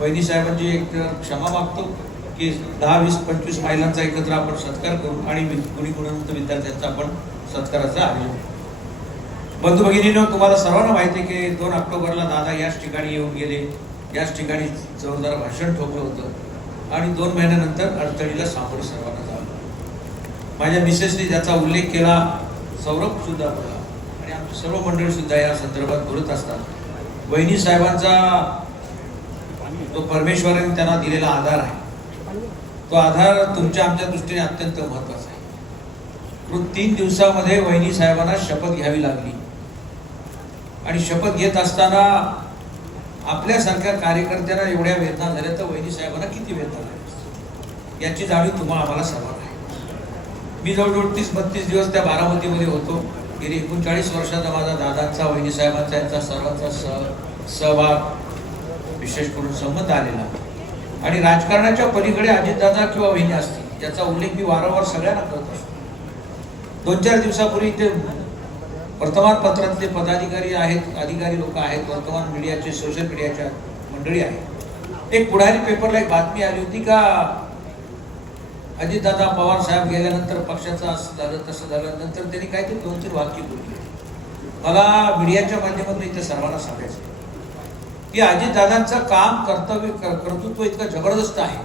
वहिनी साहेबांची एक क्षमा मागतो की 10, 20, 25 महिलांचा एकत्र आपण सत्कार करू आणि गुणी गुणवंत विद्यार्थ्यांचा आपण सत्काराचं आयोजन. बंधू भगिनींनो, तुम्हाला सर्वांना माहिती आहे की 2 ऑक्टोबरला दादा याच ठिकाणी येऊन गेले, याच ठिकाणी जोरदार भाषण ठोकलं होतं आणि 2 महिन्यानंतर अडचणीला सामोरे सर्वांना जावं. माझ्या मिसेसने ज्याचा उल्लेख केला, सौरभ सुद्धा बोला आणि आमची सर्व मंडळी सुद्धा या संदर्भात बोलत असतात. वहिनी साहेबांचा तो परमेश्वराने त्यांना दिलेला आधार आहे. तो आधार तुमच्या आमच्या दृष्टीने अत्यंत महत्वाचा आहे. 3 दिवसामध्ये वहिनी साहेबांना शपथ घ्यावी लागली आणि शपथ घेत असताना आपल्यासारख्या कार्यकर्त्यांना एवढ्या वेदना झाल्या तर वहिनी साहेबांना किती वेदना झाली याची जाणीव तुम्हाला आम्हाला सर्वांना आहे. मी जवळजवळ 30-32 दिवस त्या बारामतीमध्ये होतो. गेली 39 वर्षाचा माझा दादांचा, वहिनी साहेबांचा, यांचा सर्वांचा सहभाग, विशेष करून संबंध आलेला आणि राजकारणाच्या पलीकडे अजितदादा किंवा वहिनी असतील याचा उल्लेख मी वारंवार सगळ्यांना करत असतो. 2-4 दिवसापूर्वी ते वर्तमानपत्रातले पदाधिकारी आहेत, अधिकारी लोक आहेत, वर्तमान मीडियाचे, सोशल मीडियाच्या मंडळी आहेत. एक पुढारी पेपरला एक बातमी आली होती का अजितदादा पवार साहेब गेल्यानंतर पक्षाचं असं झालं तसं झालं. नंतर त्यांनी काहीतरी 2-3 वाक्य बोलली. मला मीडियाच्या माध्यमातून इथे सर्वांना सांगायचं की अजितदादांचं काम, कर्तृत्व इतकं जबरदस्त आहे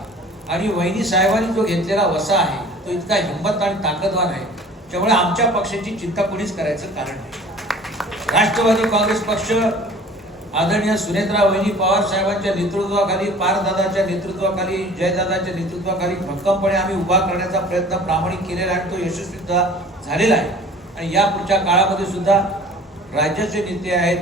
आणि वहिनी साहेबांनी जो घेतलेला वसा आहे तो इतका हिंमत आणि ताकदवान आहे, त्यामुळे आमच्या पक्षाची चिंता कोणीच करायचं कारण नाही. राष्ट्रवादी काँग्रेस पक्ष आदरणीय सुनेत्रा वहिनी पवार साहेबांच्या नेतृत्वाखाली, पारदादाच्या नेतृत्वाखाली, जयदादाच्या नेतृत्वाखाली भक्कमपणे आम्ही उभा करण्याचा प्रयत्न प्रामाणिक केलेला आहे. तो यशस्वी झालेला आहे आणि या पुढच्या काळामध्ये सुद्धा राज्याचे नेते आहेत,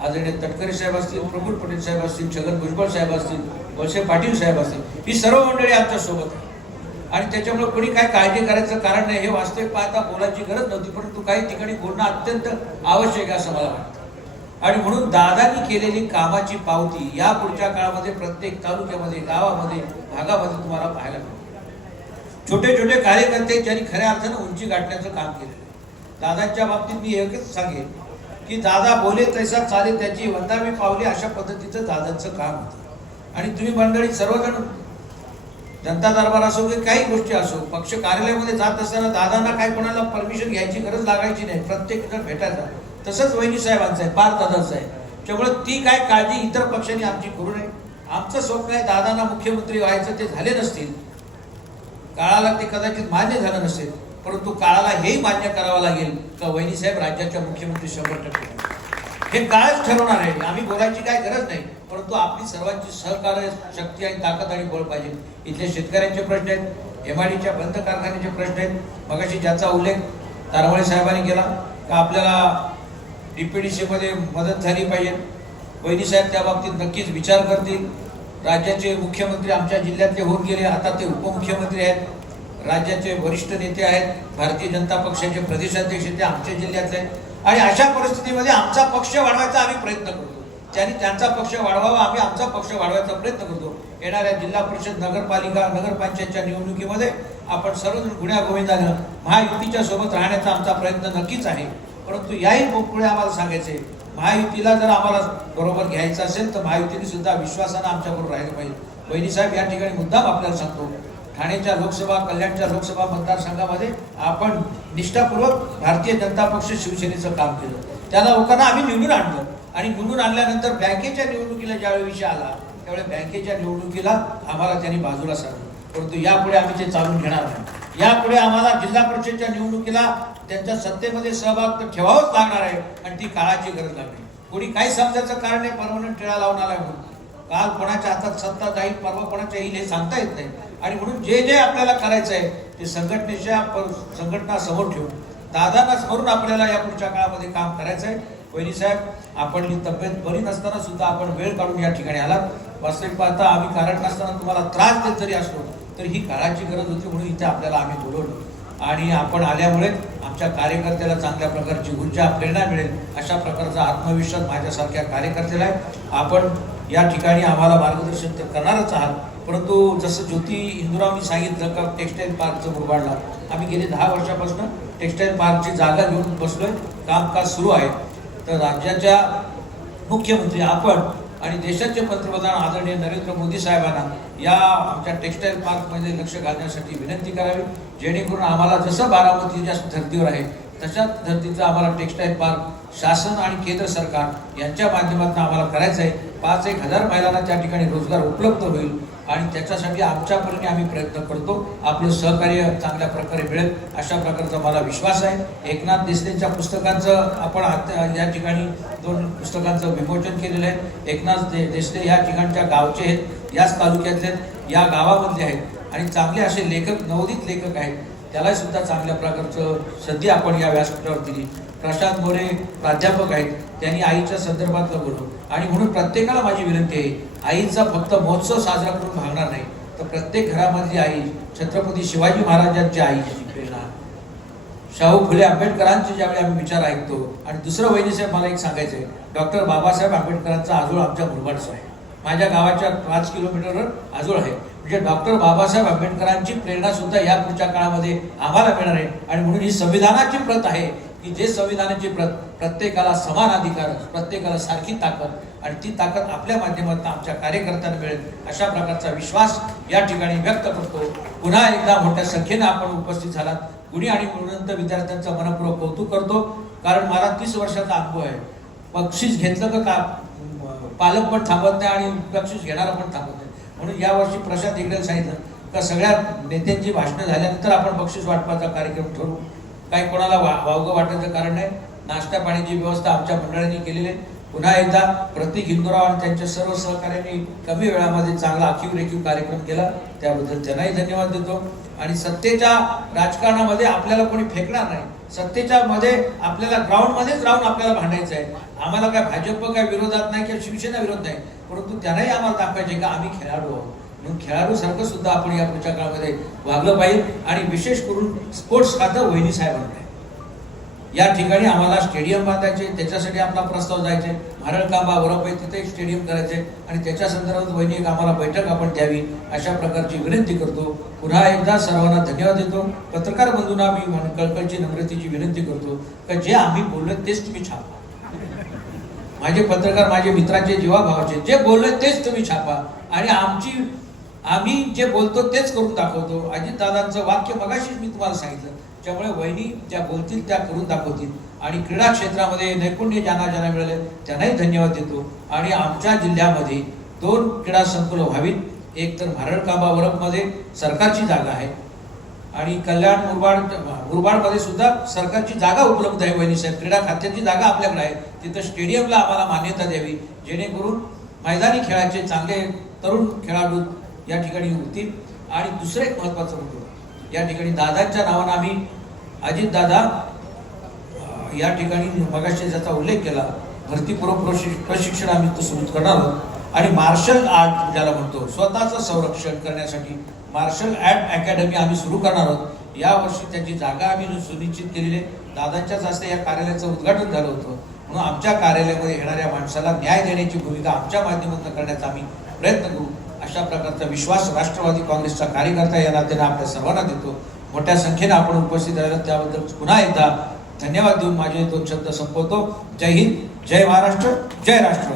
आदरणीय तटकरे साहेब असतील, प्रफुल्ल पटेल साहेब असतील, छगन भुजबळ साहेब असतील, वळसे पाटील साहेब असतील, ही सर्व मंडळी आमच्या सोबत आहे आणि त्याच्यामुळे कोणी काय काळजी करायचं कारण नाही. हे वास्तविक पाहता बोलायची गरज नव्हती, परंतु काही ठिकाणी बोलणं अत्यंत आवश्यक आहे असं मला वाटतं. आणि म्हणून दादांनी केलेली कामाची पावती या पुढच्या काळामध्ये प्रत्येक तालुक्यामध्ये, गावामध्ये, भागामध्ये तुम्हाला पाहायला मिळेल. छोटे छोटे कार्यकर्ते ज्यांनी खऱ्या अर्थानं उंची गाठण्याचं काम केलेलं आहे. दादांच्या बाबतीत मी एकच सांगेन की दादा बोले तैसा चाले त्याची वंदावी पावली, अशा पद्धतीचं दादांचं काम होतं. आणि तुम्ही मंडळी सर्वजण जनता दरबार असो की काही गोष्टी असो, पक्ष कार्यालयामध्ये जात असताना दादांना काय कोणाला परमिशन घ्यायची गरज लागायची नाही, प्रत्येक जण भेटायचा. तसंच वहिनी साहेबांचं आहे, पार दादांचं आहे. त्यामुळे ती काय काळजी इतर पक्षांनी आमची करू नये. आमचं स्वप्न आहे दादांना मुख्यमंत्री व्हायचं, ते झाले नसतील, काळाला ते कदाचित मान्य झालं नसेल, परंतु काळाला हेही मान्य करावं लागेल का वहिनी साहेब राज्याच्या मुख्यमंत्री 100% हे काळच ठरवणार आहे. आम्ही बोलायची काय गरज नाही, परंतु आपली सर्वांची सहकार्य शक्ती आणि ताकद आणि बळ पाहिजे. इथले शेतकऱ्यांचे प्रश्न आहेत, एमआयडीच्या बंद कारखान्याचे प्रश्न आहेत, मगाशी ज्याचा उल्लेख तारवळे साहेबांनी केला का आपल्याला डीपीडीसी मध्ये मदत झाली पाहिजे. वहिनी साहेब त्या बाबतीत नक्कीच विचार करतील. राज्याचे मुख्यमंत्री आमच्या जिल्ह्यातले होऊन गेले, आता ते उपमुख्यमंत्री आहेत, राज्याचे वरिष्ठ नेते आहेत, भारतीय जनता पक्षाचे प्रदेशाध्यक्ष ते आमच्या जिल्ह्यातले आहेत. आणि अशा परिस्थितीमध्ये आमचा पक्ष वाढवायचा आम्ही प्रयत्न करतो. त्यांनी त्यांचा पक्ष वाढवावा, आम्ही आमचा पक्ष वाढवायचा प्रयत्न करतो. येणाऱ्या जिल्हा परिषद, नगरपालिका, नगरपंचायतच्या निवडणुकीमध्ये आपण सर्वजण गुण्यागोविंदानं महायुतीच्या सोबत राहण्याचा आमचा प्रयत्न नक्कीच आहे. परंतु याही पुढे आम्हाला सांगायचे, महायुतीला जर आम्हाला बरोबर घ्यायचं असेल तर महायुतीने सुद्धा विश्वासानं आमच्याबरोबर राहिलं पाहिजे. वहिनी साहेब या ठिकाणी मुद्दाम आपल्याला सांगतो, ठाण्याच्या लोकसभा, कल्याणच्या लोकसभा मतदारसंघामध्ये आपण निष्ठापूर्वक भारतीय जनता पक्ष शिवसेनेचं काम केलं. त्याला लोकांना आम्ही निवडून आणलं आणि निवडून आणल्यानंतर बँकेच्या निवडणुकीला ज्यावेळी विषय आला त्यावेळी बँकेच्या निवडणुकीला आम्हाला त्यांनी बाजूला सारलं. परंतु यापुढे आम्ही ते चालून घेणार नाही. यापुढे आम्हाला जिल्हा परिषदच्या निवडणुकीला त्यांच्या सत्तेमध्ये सहभाग तर ठेवावाच लागणार आहे आणि ती काळाची गरज लागली. कोणी काही समजायचं कारण नाही, परमनंट टिळा लावून आलाय म्हणून. काल कोणाच्या हातात सत्ता जाईल, परवा कोणाच्या येईल हे सांगता येत नाही. आणि म्हणून जे जे आपल्याला करायचं आहे ते संघटना समोर ठेवून दादांना समोरून आपल्याला या पुढच्या काळामध्ये काम करायचं आहे. वहिनी साहेब, आपण ही तब्येत बरी नसताना सुद्धा आपण वेळ काढून या ठिकाणी आलात. वास्तविक पाहता आम्ही कारण नसताना तुम्हाला त्रास देत जरी असलो तर ही काळाची गरज होती, म्हणून इथे आपल्याला आम्ही बोलवलं आणि आपण आल्यामुळे आमच्या कार्यकर्त्याला चांगल्या प्रकारची ऊर्जा, प्रेरणा मिळेल अशा प्रकारचा आत्मविश्वास माझ्यासारख्या कार्यकर्त्याला आहे. आपण या ठिकाणी आम्हाला मार्गदर्शन तर करणारच आहात, परंतु जसं ज्योती इंदुरावनी सांगितलं का टेक्स्टाईल पार्कचं मुरबाडला आम्ही गेले 10 वर्षापासून टेक्स्टाईल पार्कची जागा घेऊन बसलोय, कामकाज सुरू आहे. तर राज्याच्या मुख्यमंत्री आपण आणि देशाचे पंतप्रधान आदरणीय नरेंद्र मोदी साहेबांना या आमच्या टेक्स्टाईल पार्कमध्ये लक्ष घालण्यासाठी विनंती करावी, जेणेकरून आम्हाला जसं बारामतीच्या धर्तीवर आहे तशाच धर्तीचं आम्हाला टेक्स्टाईल पार्क शासन आणि केंद्र सरकार यांच्या माध्यमातून आम्हाला करायचं आहे. 5-1 हजार महिलांना त्या ठिकाणी रोजगार उपलब्ध होईल आणि त्याच्यासाठी आमच्या परीने आम्ही प्रयत्न करतो. आपलं सहकार्य चांगल्या प्रकारे मिळेल अशा प्रकारचा मला विश्वास आहे. एकनाथ देशलेंच्या पुस्तकांचं आपण या ठिकाणी 2 पुस्तकांचं विमोचन केलेलं आहे. एकनाथ देशले या ठिकाणच्या गावचे आहेत, याच तालुक्यातले आहेत, या गावामधले आहेत आणि चांगले असे लेखक, नवोदित लेखक आहेत. त्याला सुद्धा चांगल्या प्रकारचं संधी आपण या व्यासपीठावर दिली. प्रशांत मोरे प्राध्यापक आहेत, त्यांनी आईच्या संदर्भातलं बोललो आणि म्हणून प्रत्येकाला माझी विनंती आहे, आईचा फक्त महोत्सव साजरा करून भागणार नाही, तर प्रत्येक घरामधली आई छत्रपती शिवाजी महाराजांची आईची प्रेरणा, शाहू फुले आंबेडकरांचे ज्यावेळी आम्ही विचार ऐकतो. आणि दुसरं वहिनीसाहेब मला एक सांगायचं आहे, डॉक्टर बाबासाहेब आंबेडकरांचा आजोळ आमच्या मुरबाडचा आहे, माझ्या गावाच्या 5 किलोमीटरवर आजोळ आहे. म्हणजे डॉक्टर बाबासाहेब आंबेडकरांची प्रेरणा सुद्धा या पुढच्या काळामध्ये आम्हाला मिळणार आहे. आणि म्हणून ही संविधानाची प्रत आहे की जे संविधानाची प्रत प्रत्येकाला समान अधिकार, प्रत्येकाला सारखी ताकद आणि ती ताकद आपल्या माध्यमातून आमच्या कार्यकर्त्यांना मिळेल अशा प्रकारचा विश्वास या ठिकाणी व्यक्त करतो. पुन्हा एकदा मोठ्या संख्येने आपण उपस्थित झालात. गुणी आणि गुणवंत विद्यार्थ्यांचं मनपूर्वक कौतुक करतो, कारण मला 30 वर्षाचा अनुभव आहे. बक्षीस घेतलं का पालक पण थांबत नाही आणि बक्षीस घेणारा पण थांबत नाही. म्हणून यावर्षी प्रशांत हेगडेला सांगितलं का सगळ्या नेत्यांची भाषणं झाल्यानंतर आपण बक्षीस वाटपाचा कार्यक्रम ठरवू. काही कोणाला वावगं वाटायचं कारण नाही. नाश्ता पाण्याची व्यवस्था आमच्या मंडळाने केलेली आहे. पुन्हा एकदा प्रतीक हिंदुराव आणि त्यांच्या सर्व सहकार्यांनी कमी वेळामध्ये चांगला आखीव रेखीव कार्यक्रम केला, त्याबद्दल त्यांनाही धन्यवाद देतो. आणि सत्तेच्या राजकारणामध्ये आपल्याला कोणी फेकणार नाही. सत्तेच्या मध्ये आपल्याला ग्राउंडमध्येच राहून आपल्याला भांडायचं आहे. आम्हाला काय भाजप काय विरोधात नाही किंवा शिवसेना विरोध नाही, परंतु त्यांनाही आम्हाला दाखवायचे का आम्ही खेळाडू आहोत. म्हणून खेळाडू सारखं सुद्धा आपण या पुढच्या काळामध्ये वागलं पाहिजे. आणि विशेष करून स्पोर्ट्स खातं वहिनी साहेबांना या ठिकाणी आम्हाला स्टेडियम बांधायचे, त्याच्यासाठी आपला प्रस्ताव जायचे. मारळकांबा वरप आहे तिथे एक स्टेडियम करायचे आणि त्याच्या संदर्भात वहिनी एक आम्हाला बैठक आपण द्यावी अशा प्रकारची विनंती करतो. पुन्हा एकदा सर्वांना धन्यवाद देतो. पत्रकार बंधूंना मी कळकळीची नम्रतेची विनंती करतो की जे आम्ही बोललो तेच तुम्ही छापा. माझे पत्रकार माझे मित्राचे जीवाभावाचे जे बोलले तेच तुम्ही छापा आणि आम्ही जे बोलतो तेच करून दाखवतो. अजितदादांचं वाक्य मगाशीच मी तुम्हाला सांगितलं. त्यामुळे वहिनी ज्या बोलतील त्या करून दाखवतील. आणि क्रीडा क्षेत्रामध्ये नैपुण्य ज्यांना मिळाले त्यांनाही धन्यवाद देतो. आणि आमच्या जिल्ह्यामध्ये 2 क्रीडा संकुलं व्हावीत. एक तर मारळकांबा वरपमध्ये सरकारची जागा आहे आणि कल्याण मुरबाडमध्ये सुद्धा सरकारची जागा उपलब्ध आहे. वहिनी साहेब, क्रीडा खात्याची जागा आपल्याकडे आहे, तिथं स्टेडियमला आम्हाला मान्यता द्यावी, जेणेकरून मैदानी खेळाचे चांगले तरुण खेळाडू या ठिकाणी होतील. आणि दुसरं एक महत्त्वाचं मुद्दा, या ठिकाणी दादांच्या नावानं आम्ही अजितदादा या ठिकाणी मगाशी ज्याचा उल्लेख केला, भरतीपूर्व प्रशिक्षण आम्ही तो सुरू करणार आहोत. आणि मार्शल आर्ट ज्याला म्हणतो, स्वतःचं संरक्षण करण्यासाठी मार्शल आर्ट अकॅडमी आम्ही सुरू करणार आहोत. यावर्षी त्याची जागा आम्ही सुनिश्चित केलेली आहे. दादांच्याच हस्ते या कार्यालयाचं उद्घाटन झालं होतं. म्हणून आमच्या कार्यालयामध्ये येणाऱ्या माणसाला न्याय देण्याची भूमिका आमच्या माध्यमातून करण्याचा आम्ही प्रयत्न करू अशा प्रकारचा विश्वास राष्ट्रवादी काँग्रेसचा कार्यकर्ता या नात्याने आपल्या सर्वांना देतो. मोठ्या संख्येने आपण उपस्थित राहिला त्याबद्दल पुन्हा एकदा धन्यवाद देऊन माझे 2 शब्द संपवतो. जय हिंद, जय महाराष्ट्र, जय राष्ट्र.